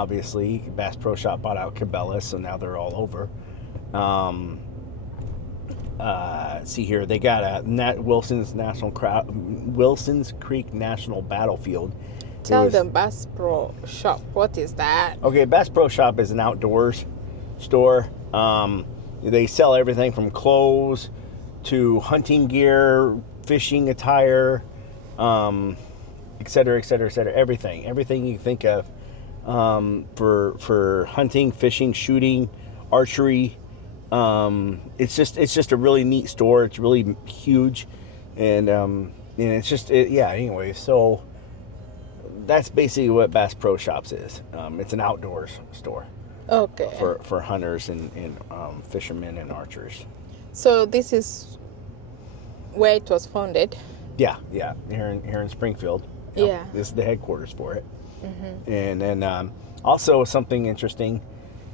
obviously. Bass Pro Shop bought out Cabela's, so now they're all over. See here, they got a Wilson's Creek National Battlefield. Tell them Bass Pro Shop. What is that? Okay, Bass Pro Shop is an outdoors store. They sell everything from clothes to hunting gear, fishing attire, et cetera, et cetera, et cetera. Everything you think of for hunting, fishing, shooting, archery. It's just a really neat store. It's really huge, and it's just Anyway, so that's basically what Bass Pro Shops is. It's an outdoors store. Okay. For hunters and fishermen and archers. So this is where it was founded. Yeah, here in Springfield. Yeah. This is the headquarters for it. Mm-hmm. And then also something interesting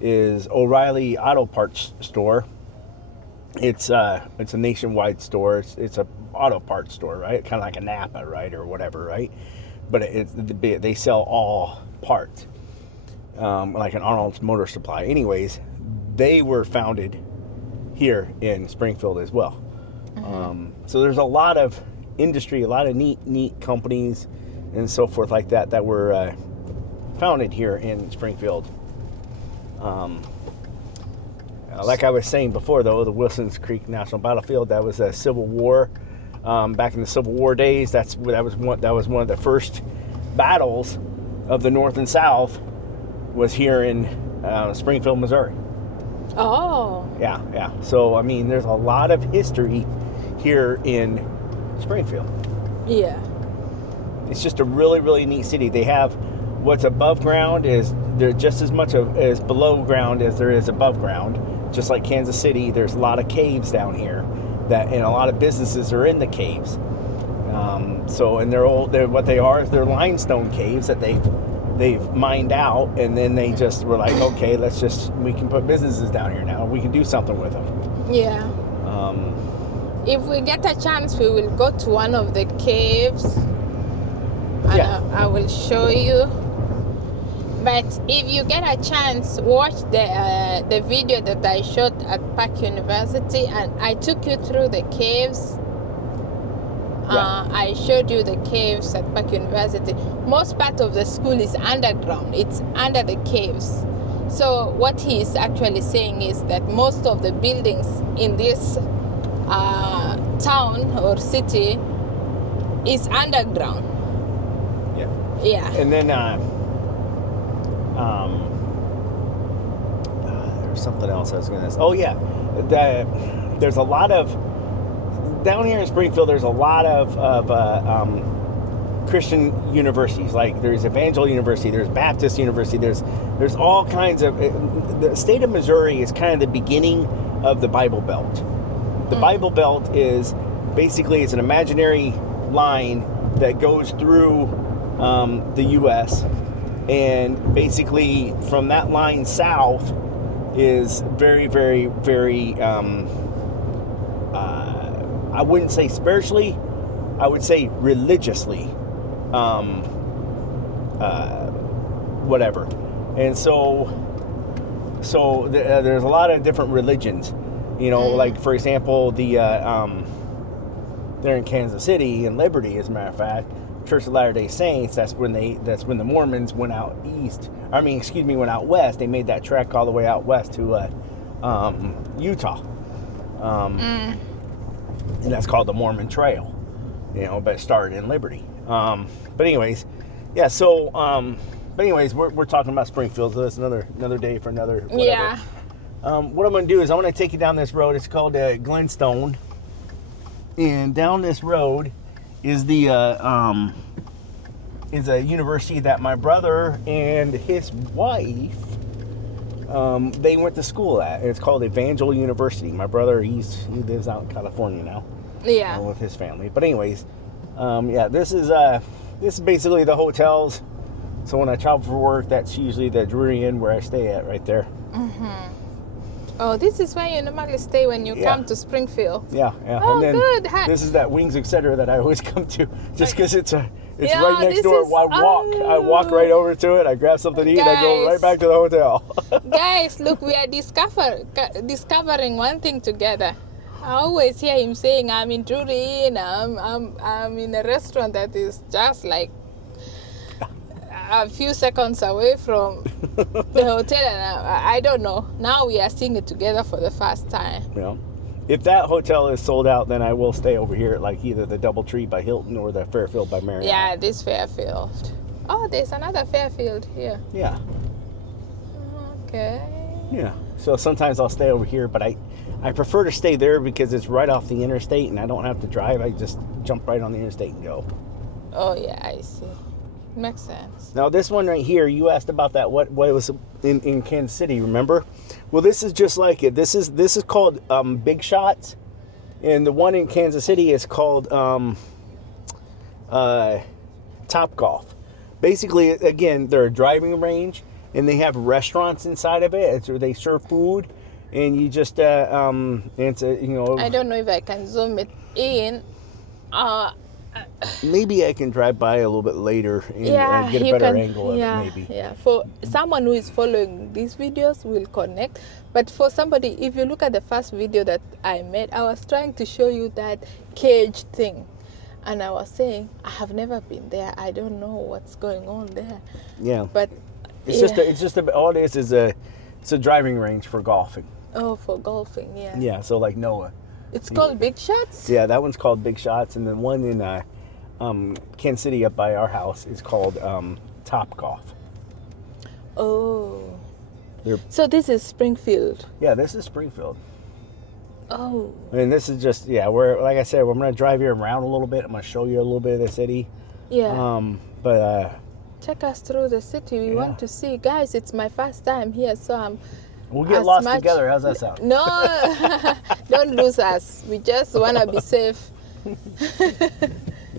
is O'Reilly Auto Parts store. It's a nationwide store. It's a auto parts store, right? Kind of like a Napa, right, or whatever, right? But they sell all parts, like an Arnold's Motor Supply. Anyways, they were founded here in Springfield as well. Mm-hmm. So there's a lot of industry, a lot of neat companies and so forth like that were founded here in Springfield. Like I was saying before, though, the Wilson's Creek National Battlefield, that was a Civil War. Back in the Civil War days, that was one of the first battles of the North and South. Was here in Springfield, Missouri. Oh. Yeah. So I mean, there's a lot of history here in Springfield. Yeah. It's just a really, really neat city. They have what's above ground is there just as much as below ground as there is above ground. Just like Kansas City, there's a lot of caves down here and a lot of businesses are in the caves. And they're limestone caves that they've mined out, and then they just were like, okay, we can put businesses down here now. We can do something with them. Yeah. If we get a chance, we will go to one of the caves. And I will show you. But if you get a chance, watch the video that I shot at Park University, and I took you through the caves. I showed you the caves at Park University. Most part of the school is underground. It's under the caves. So what he is actually saying is that most of the buildings in this town or city is underground. Yeah. And then there's something else I was going to say. Oh yeah, there's a lot of down here in Springfield. There's a lot of Christian universities. Like there's Evangel University, there's Baptist University, there's all kinds of. The state of Missouri is kind of the beginning of the Bible Belt. The Bible Belt is basically it's an imaginary line that goes through the U.S. and basically from that line south is very, very, very. I wouldn't say spiritually, I would say religiously, whatever. And so there's a lot of different religions, like for example, they're in Kansas City and Liberty, as a matter of fact, Church of Latter-day Saints. That's when the Mormons went out went out west. They made that trek all the way out west to Utah. And that's called the Mormon Trail, but it started in Liberty. But anyways, yeah. So, we're talking about Springfield. So that's another day for another. Whatever. Yeah. What I'm going to do is I want to take you down this road. It's called Glenstone, and down this road is is a university that my brother and his wife they went to school at. It's called Evangel University. My brother, he lives out in California now. Yeah. With his family. But anyways, this is basically the hotels. So when I travel for work, that's usually the Drury Inn where I stay at right there. Mm-hmm. Oh, this is where you normally stay when you come to Springfield. Yeah. Oh, and then good. This is that Wings Etc. that I always come to, just because it's It's Yeah, right next this door. is- I walk right over to it. I grab something to eat. And I go right Guys. back to the hotel. Guys, look, we are discovering one thing together. I always hear him saying, "I'm in Drury Inn. I'm in a restaurant that is just like a few seconds away from the hotel," and I don't know. Now we are seeing it together for the first time. Yeah. If that hotel is sold out, then I will stay over here at like either the Doubletree by Hilton or the Fairfield by Marriott. Yeah, this Fairfield. Oh, there's another Fairfield here. Yeah. Okay. Yeah. So sometimes I'll stay over here, but I prefer to stay there because it's right off the interstate and I don't have to drive. I just jump right on the interstate and go. Oh yeah, I see. Makes sense. Now this one right here, you asked about that. What it was in Kansas City? Remember? Well, this is just like it. This is called Big Shots, and the one in Kansas City is called Top Golf. Basically, again, they're a driving range, and they have restaurants inside of it. It's where they serve food, and you just it's a, you know. I don't know if I can zoom it in. Maybe I can drive by a little bit later and get a you better can, angle of yeah, it. Maybe. Yeah, for someone who is following these videos, will connect. But for somebody, if you look at the first video that I made, I was trying to show you that cage thing, and I was saying I have never been there. I don't know what's going on there. Yeah. But It's just all it is it's a driving range for golfing. oh, for golfing, yeah. Yeah, so like Noah. It's called Big Shots. Yeah, that one's called Big Shots, and the one in Kansas City up by our house is called Top Golf. Oh. They're- So this is Springfield. Yeah, this is Springfield. Oh. And this is just we're like I said, we're gonna drive you around a little bit. I'm gonna show you a little bit of the city. Yeah. But Take us through the city. We want to see. Guys, it's my first time here, so I'm we'll get as lost much- together. How's that sound? No, don't lose us. We just want to be safe.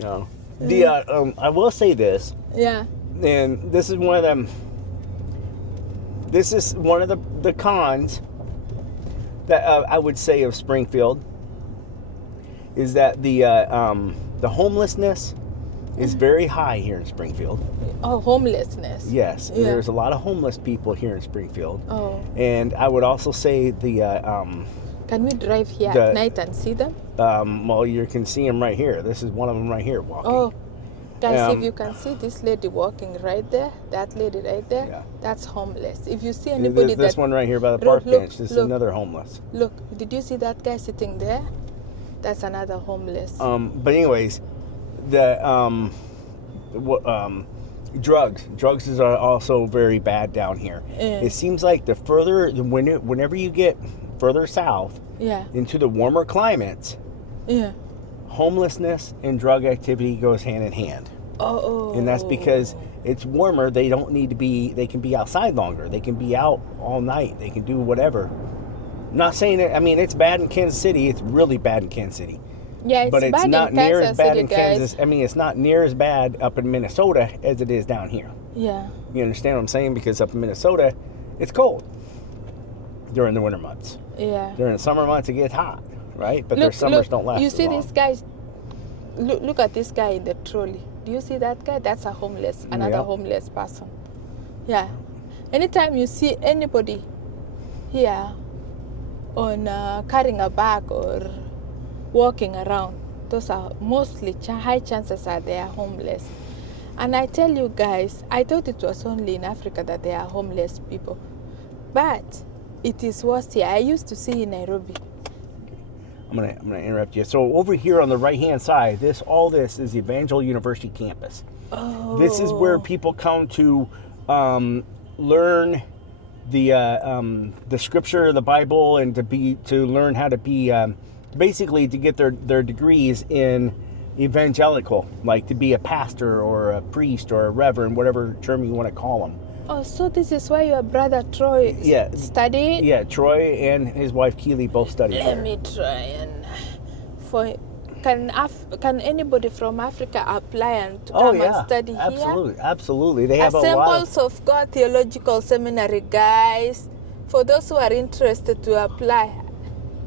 No. I will say this, Yeah. and this is one of them. This is one of the cons that I would say of Springfield is that the homelessness is very high here in Springfield. Oh, homelessness. Yes, Yeah. there's a lot of homeless people here in Springfield. Oh. And I would also say Can we drive here The- at night and see them? well, you can see them right here. This is one of them right here walking. Oh. Guys, if Um, you can see this lady walking right there, that lady right there, Yeah. that's homeless. If you see anybody This that one right here by the Look, park look, bench. This is look. another homeless. look, did you see that guy sitting there? That's another homeless. But anyways, drugs is also very bad down here. Yeah. It seems like whenever you get further south Yeah. into the warmer climates, Yeah. homelessness and drug activity goes hand in hand. Oh. And that's because it's warmer. They don't need to be. They can be outside longer. They can be out all night. They can do whatever. I'm not saying it. I mean, it's bad in Kansas City. It's really bad in Kansas City. Yeah, it's But it's bad not in near Kansas as bad City, in guys. Kansas. I mean, it's not near as bad up in Minnesota as it is down here. Yeah. You understand what I'm saying? Because up in Minnesota, it's cold during the winter months. Yeah. During the summer months, it gets hot, right? But their summers don't last You as see long. this guy? Look at this guy in the trolley. Do you see that guy? That's a homeless, another Yeah. homeless person. Yeah. Anytime you see anybody here on carrying a bag or walking around, those are mostly high chances are they are homeless. And I tell you guys, I thought it was only in Africa that there are homeless people, but it is worse here. I used to see in Nairobi. I'm gonna interrupt you. So over here on the right hand side, all this is the Evangel University campus. Oh. This is where people come to learn the scripture, the Bible, and to learn how to be basically to get their degrees in evangelical, like to be a pastor or a priest or a reverend, whatever term you want to call them. Oh, so this is why your brother Troy studied? Yeah, Troy and his wife Keely both studied Let there. me try and can anybody from Africa apply and come and study absolutely, here? Absolutely. They have a lot Assemblies of God Theological Seminary, guys. For those who are interested to apply,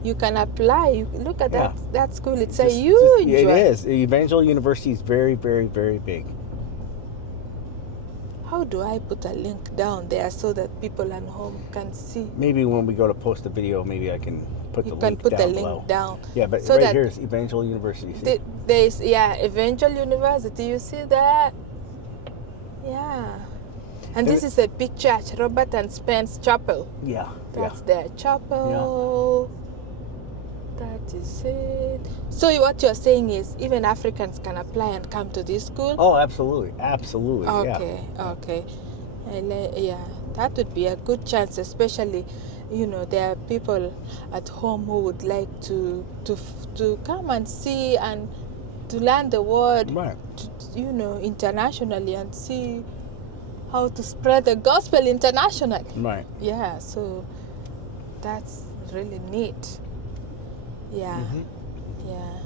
you can apply. You look at that school. It's a huge It one. is. Evangel University is very, very, very big. How do I put a link down there so that people at home can see? Maybe when we go to post the video, maybe I can put the You can link put down the below. link down. Yeah, but so right that here is Evangel University. See? There's Evangel University. You see that? Yeah. And this is a big church, Robert and Spence Chapel. Yeah. That's their chapel. That is it. So what you're saying is even Africans can apply and come to this school? Oh, absolutely. Absolutely. Okay, yeah. okay. Yeah, that would be a good chance, especially, there are people at home who would like to come and see and to learn the word, Right. internationally and see how to spread the gospel internationally. Right. Yeah, so that's really neat. Yeah. Mm-hmm. Yeah.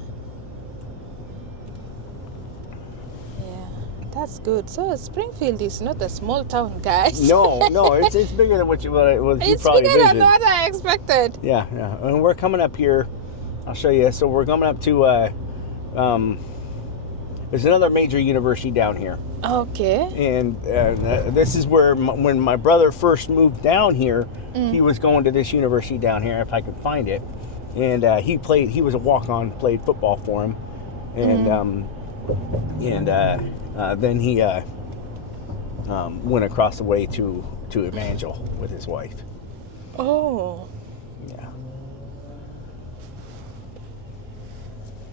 That's good. So Springfield is not a small town, guys. No, it's bigger than what you probably It's bigger envisioned. than what I expected. Yeah. And we're coming up here. I'll show you. So we're coming up to there's another major university down here. Okay. And this is where when my brother first moved down here, he was going to this university down here, if I could find it. And he was a walk-on, played football for him. And then he went across the way to Evangel with his wife. Oh. Yeah.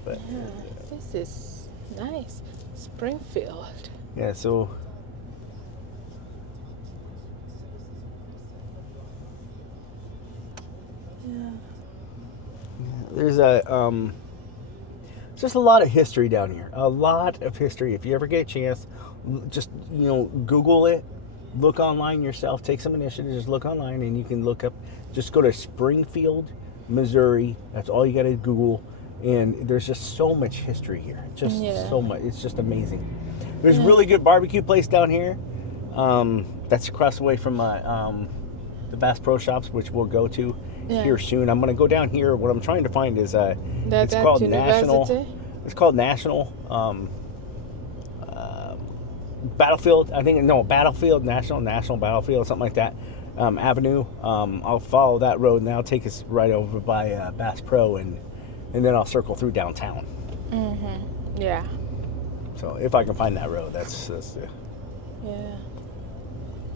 But Yeah, this is nice. Springfield. yeah, so Yeah. there's just a lot of history down here. A lot of history. If you ever get a chance, just Google it, look online yourself, take some initiative, just look online, and you can look up. Just go to Springfield, Missouri. That's all you got to Google, and there's just so much history here. Just so much. It's just amazing. There's a really good barbecue place down here. That's across the way from the Bass Pro Shops, which we'll go to here soon. I'm going to go down here. What I'm trying to find is it's called National. It's called National Battlefield. I think Battlefield National Battlefield, something like that. Avenue. I'll follow that road and that'll take us right over by Bass Pro, and then I'll circle through downtown. Mm-hmm. Yeah. So if I can find that road, that's yeah.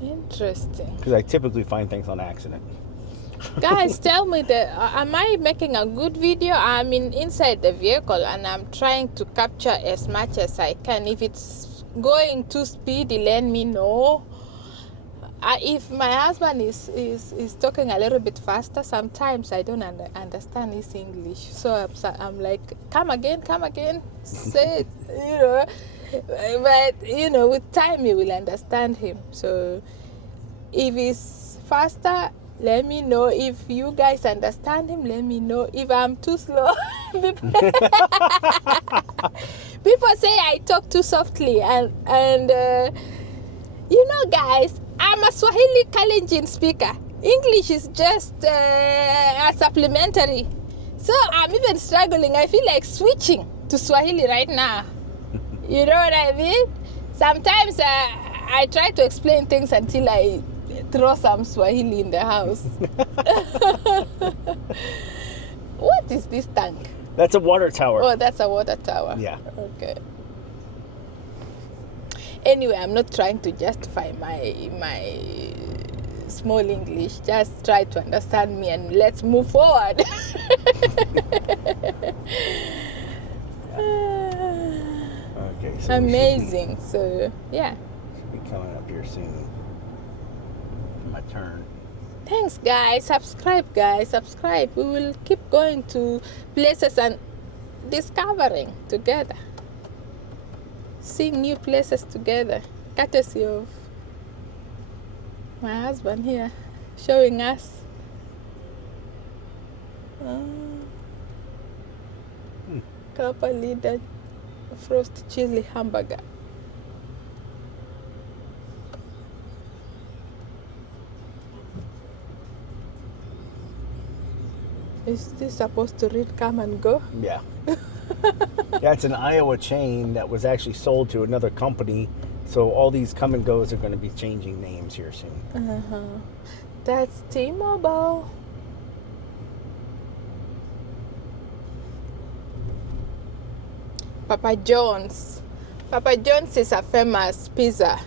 Interesting. because I typically find things on accident. Guys, tell me am I making a good video? I'm inside the vehicle and I'm trying to capture as much as I can. If it's going too speedy, let me know. If my husband is talking a little bit faster, sometimes I don't understand his English. So I'm like, come again, say it, But, with time you will understand him. So if it's faster, let me know. If you guys understand him, let me know. If I'm too slow, people say I talk too softly, and guys, I'm a Swahili Kalenjin speaker. English is just a supplementary. So I'm even struggling. I feel like switching to Swahili right now. You know what I mean? Sometimes I try to explain things until I throw some Swahili in the house. What is this tank? That's a water tower. Oh, that's a water tower. Yeah. Okay. Anyway, I'm not trying to justify my small English. Just try to understand me and let's move forward. Okay. So amazing. So yeah. Should be coming up here soon. My turn. Thanks, guys. Subscribe, guys. Subscribe. We will keep going to places and discovering together. Seeing new places together. Courtesy of my husband here, showing us. Kappa Leader Frost Chili Hamburger. Is this supposed to read come and go? Yeah. Yeah, it's an Iowa chain that was actually sold to another company So all these come and goes are going to be changing names here soon. That's T-Mobile. Papa John's. Papa John's is a famous pizza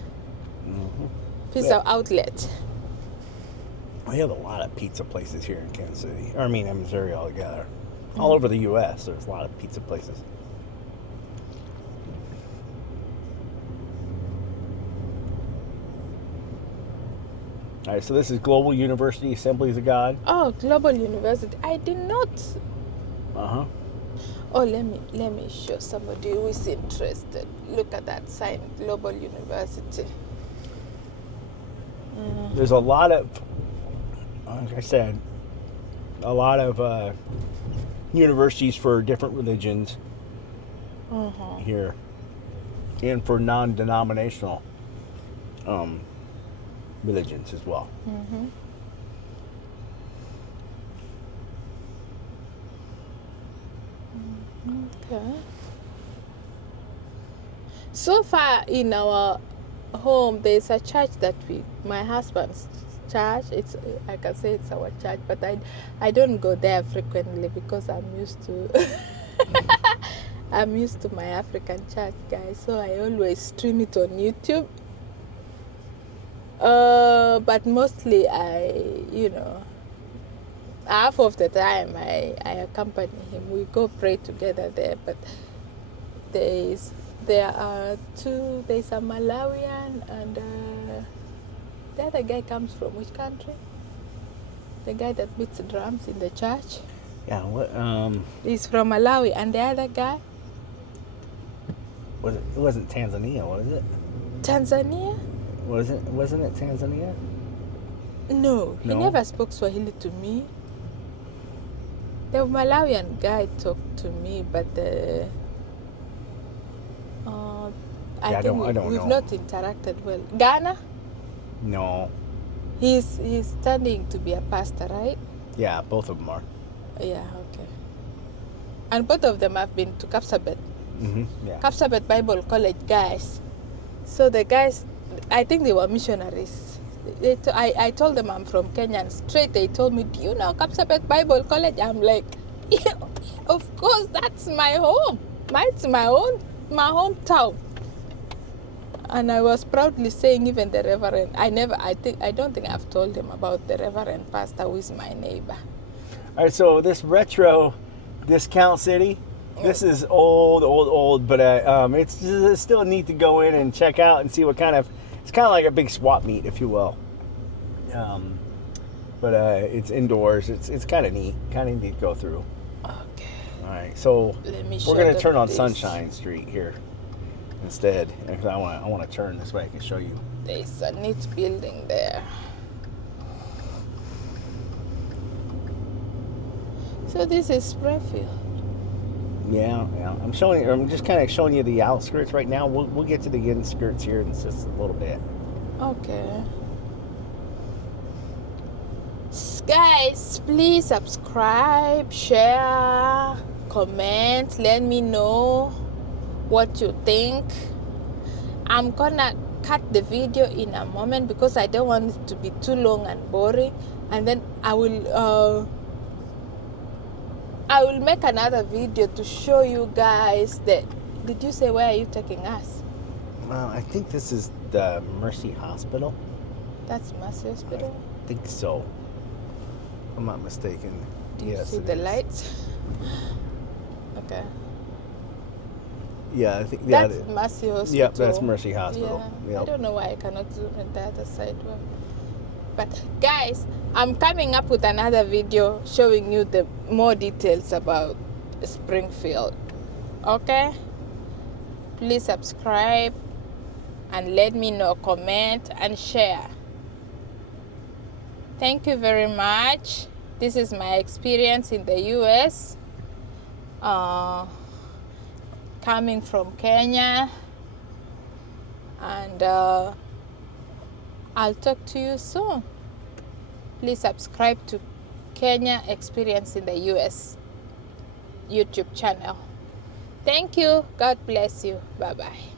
outlet. We have a lot of pizza places here in Kansas City. I mean, in Missouri altogether. All over the U.S., there's a lot of pizza places. All right, so this is Global University Assemblies of God. Oh, Global University. I did not. Uh-huh. Oh, let me show somebody who is interested. Look at that sign, Global University. There's a lot of, like I said, a lot of universities for different religions here, and for non-denominational religions as well. Okay. So far in our home, there's a church that my husband's church. It's, I can say it's our church, but I don't go there frequently because I'm used to I'm used to my African church, guys. So I always stream it on YouTube. But mostly half of the time I accompany him. We go pray together there. But there are two. There's a Malawian, and the other guy comes from which country? The guy that beats the drums in the church. Yeah. What? He's from Malawi, and the other guy. It wasn't Tanzania, was it? Tanzania? Wasn't it Tanzania? No, he never spoke Swahili to me. The Malawian guy talked to me, but I think we've know. not interacted well. Ghana? No. He's studying to be a pastor, right? Yeah, both of them are. Yeah, okay. And both of them have been to Kapsabet. Yeah. Kapsabet Bible College guys. So the guys, I think they were missionaries. I told them I'm from Kenya, and straight they told me, do you know Kapsabet Bible College? I'm like, yeah, of course, that's my home. It's my hometown. And I was proudly saying, even the Reverend, I don't think I've told him about the Reverend Pastor who is my neighbor. All right, so this retro discount city, this is old, but it's still neat to go in and check out and see what kind of, it's kind of like a big swap meet, if you will. But it's indoors. It's kind of neat to go through. Okay. All right, so we're going to turn on this. Sunshine Street here instead. Because I want to turn this way. I can show you. There's a neat building there. So this is Springfield. Yeah. I'm just kind of showing you the outskirts right now. We'll get to the inskirts here in just a little bit. Okay. Guys, please subscribe, share, comment. Let me know what you think. I'm gonna cut the video in a moment because I don't want it to be too long and boring. And then I will make another video to show you guys that. Did you say where are you taking us? Well, I think this is the Mercy Hospital. That's Mercy Hospital? I think so. I'm not mistaken. Do you Yes, see it the is. lights? Okay. Yeah, I think That's Mercy Hospital. Yep, that's Mercy Hospital. Yeah. Yep. I don't know why I cannot zoom on the other side. But guys, I'm coming up with another video showing you the more details about Springfield. Okay? Please subscribe and let me know, comment and share. Thank you very much. This is my experience in the US. Coming from Kenya. And I'll talk to you soon. Please subscribe to Kenya Experience in the US YouTube channel. Thank you. God bless you. Bye-bye.